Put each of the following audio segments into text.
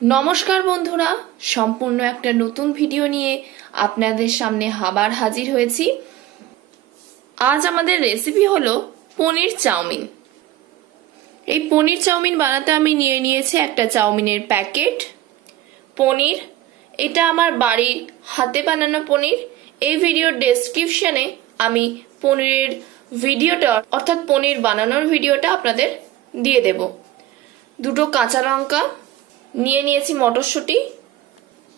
নমস্কার বন্ধুরা, সম্পূর্ণ একটা নতুন ভিডিও নিয়ে আপনাদের সামনে আবার হাজির হয়েছি। আজ আমাদের রেসিপি হলো পনির চাউমিন। এই পনির চাউমিন বানাতে আমি নিয়ে নিয়েছি একটা চাউমিনের প্যাকেট। পনির, এটা আমার বাড়ির হাতে বানানো পনির। এই ভিডিওর ডেসক্রিপশনে আমি পনিরের ভিডিওটা অর্থাৎ পনির বানানোর ভিডিওটা আপনাদের দিয়ে দেব। দুটো কাঁচা লঙ্কা নিয়ে নিয়েছি, মটরশুঁটি,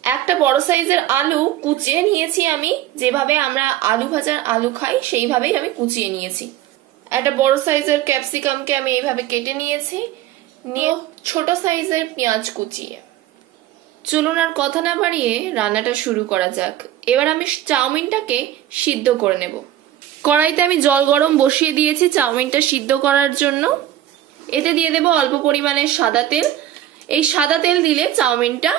একটা বড় সাইজের আলু কুচিয়ে নিয়েছি। আমি যেভাবে আমরা আলু ভাজার আলু খাই সেইভাবেই আমি কুচিয়ে নিয়েছি। একটা বড় সাইজের ক্যাপসিকামকে আমি এইভাবে কেটে নিয়েছি, নিয়ে ছোট সাইজের পেঁয়াজ কুচিয়ে। চলুন আর কথা না বাড়িয়ে রান্নাটা শুরু করা যাক। এবার আমি চাউমিনটাকে সিদ্ধ করে নেব। কড়াইতে আমি জল গরম বসিয়ে দিয়েছি চাউমিনটা সিদ্ধ করার জন্য। এতে দিয়ে দেব অল্প পরিমাণে সাদা তেল। এই সাদা তেল দিলে চাউমিনটা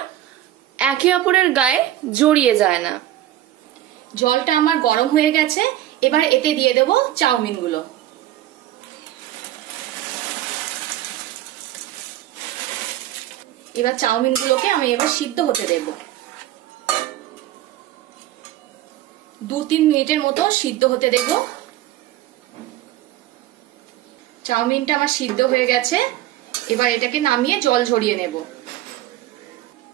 একে অপরের গায়ে জড়িয়ে যায় না। জলটা আমার গরম হয়ে গেছে, এবার এতে দিয়ে দেব চাউমিনগুলো। এবার চাউমিনগুলোকে আমি এবার সিদ্ধ হতে দেব। 2-3 মিনিটের মতো সিদ্ধ হতে দেব। চাউমিনটা আমার সিদ্ধ হয়ে গেছে, এবার এটাকে নামিয়ে জল ঝরিয়ে নেব।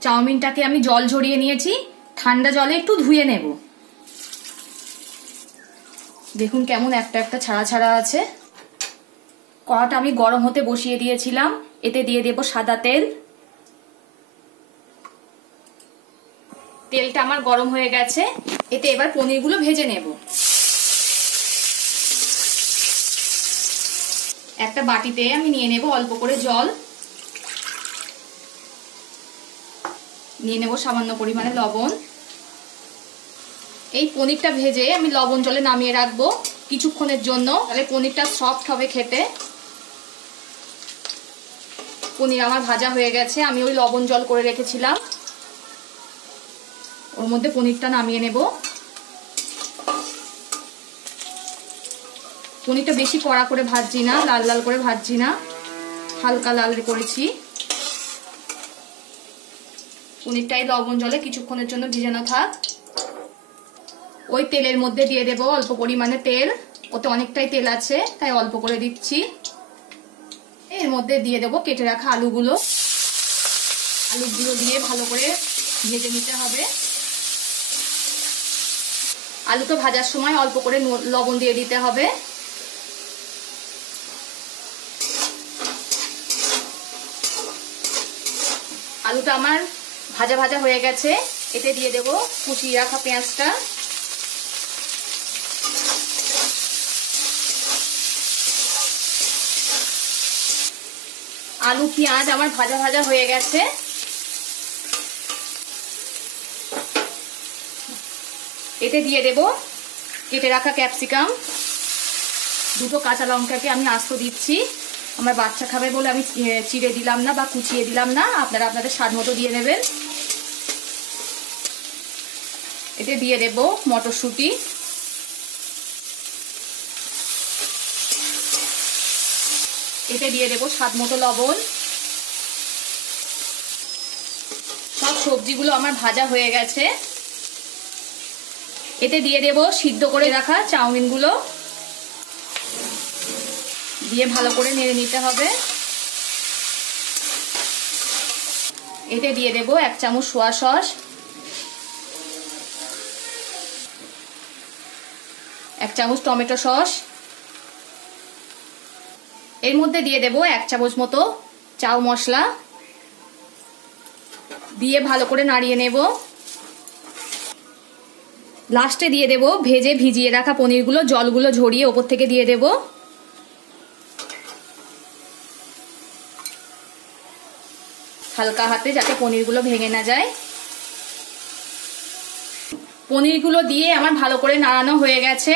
চাউমিনটাকে আমি জল ঝরিয়ে নিয়েছি, ঠান্ডা জলে একটু ধুয়ে নেব। দেখুন কেমন একটা একটা ছাড়া ছাড়া আছে। কড়াটা আমি গরম হতে বসিয়ে দিয়েছিলাম, এতে দিয়ে দেব সাদা তেল। তেলটা আমার গরম হয়ে গেছে, এতে এবার পনিরগুলো ভেজে নেব। একটা বাটিতে আমি নিয়ে নেব অল্প করে জল, নিয়ে নেব সামান্য পরিমাণে লবণ। এই পনিরটা ভেজে আমি লবণ জলে নামিয়ে রাখবো কিছুক্ষণের জন্য, তাহলে পনিরটা সফট হবে খেতে। পনির আমার ভাজা হয়ে গেছে, আমি ওই লবণ জল করে রেখেছিলাম, ওর মধ্যে পনিরটা নামিয়ে নেব। পনিরটা বেশি কড়া করে ভাজছি না, লাল লাল করে ভাজছি না, হালকা লাল করেছি। পনিরটাই লবণ জলে কিছুক্ষণের জন্য ভিজানো থাক। ওই তেলের মধ্যে দিয়ে দেব অল্প পরিমাণে তেল, ওতে অনেকটাই তেল আছে তাই অল্প করে দিচ্ছি। এর মধ্যে দিয়ে দেব কেটে রাখা আলুগুলো। আলুগুলো দিয়ে ভালো করে ভেজে নিতে হবে। আলুকে ভাজার সময় অল্প করে লবণ দিয়ে দিতে হবে। আলুটা আমার ভাজা ভাজা হয়ে গেছে, এতে দিয়ে দেব কুচিয়ে রাখা পেঁয়াজটা। আলু পেঁয়াজ আমার ভাজা ভাজা হয়ে গেছে, এতে দিয়ে দেব কেটে রাখা ক্যাপসিকাম। দুটো কাঁচা লঙ্কাকে আমি আস্ত দিচ্ছি, আমার বাচ্চা খাবে বলে আমি চিড়ে দিলাম না বা কুচিয়ে দিলাম না, আপনারা আপনাদের স্বাদ মতো দিয়ে নেবেন। এতে দিয়ে দেব মটরশুঁটি, এতে দিয়ে দেব স্বাদ মতো লবণ। সব সবজিগুলো আমার ভাজা হয়ে গেছে, এতে দিয়ে দেব সিদ্ধ করে রাখা চাউমিনগুলো, দিয়ে ভালো করে নেড়ে নিতে হবে। এতে দিয়ে দেব 1 চামচ সোয়া সস, 1 চামচ টমেটো সস, এর মধ্যে দিয়ে দেব 1 চামচ মতো চাউ মশলা, দিয়ে ভালো করে নাড়িয়ে নেব। লাস্টে দিয়ে দেব ভেজে ভিজিয়ে রাখা পনিরগুলো, জলগুলো ঝরিয়ে ওপর থেকে দিয়ে দেব। হালকা হাতে যাতে পনিরগুলো ভেঙে না যায়। পনিরগুলো দিয়ে আমার ভালো করে নাড়ানো হয়ে গেছে,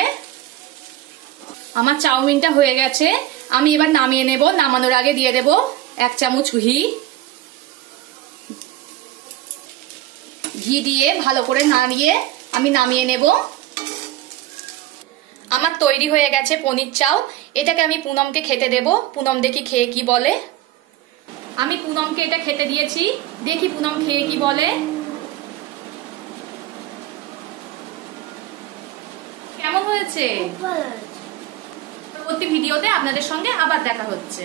আমার চাউমিনটা হয়ে গেছে। আমি এবার নামিয়ে নেব। নামানোর আগে দিয়ে দেব 1 চামচ ঘি। ঘি দিয়ে ভালো করে নাড়িয়ে আমি নামিয়ে নেব। আমার তৈরি হয়ে গেছে পনির চাউ। এটাকে আমি পুনমকে খেতে দেব, পুনম দেখি খেয়ে কি বলে। আমি পুনমকে এটা খেতে দিয়েছি, দেখি পুনম খেয়ে কি বলে। কেমন হয়েছে? পরবর্তী ভিডিওতে আপনাদের সঙ্গে আবার দেখা হচ্ছে।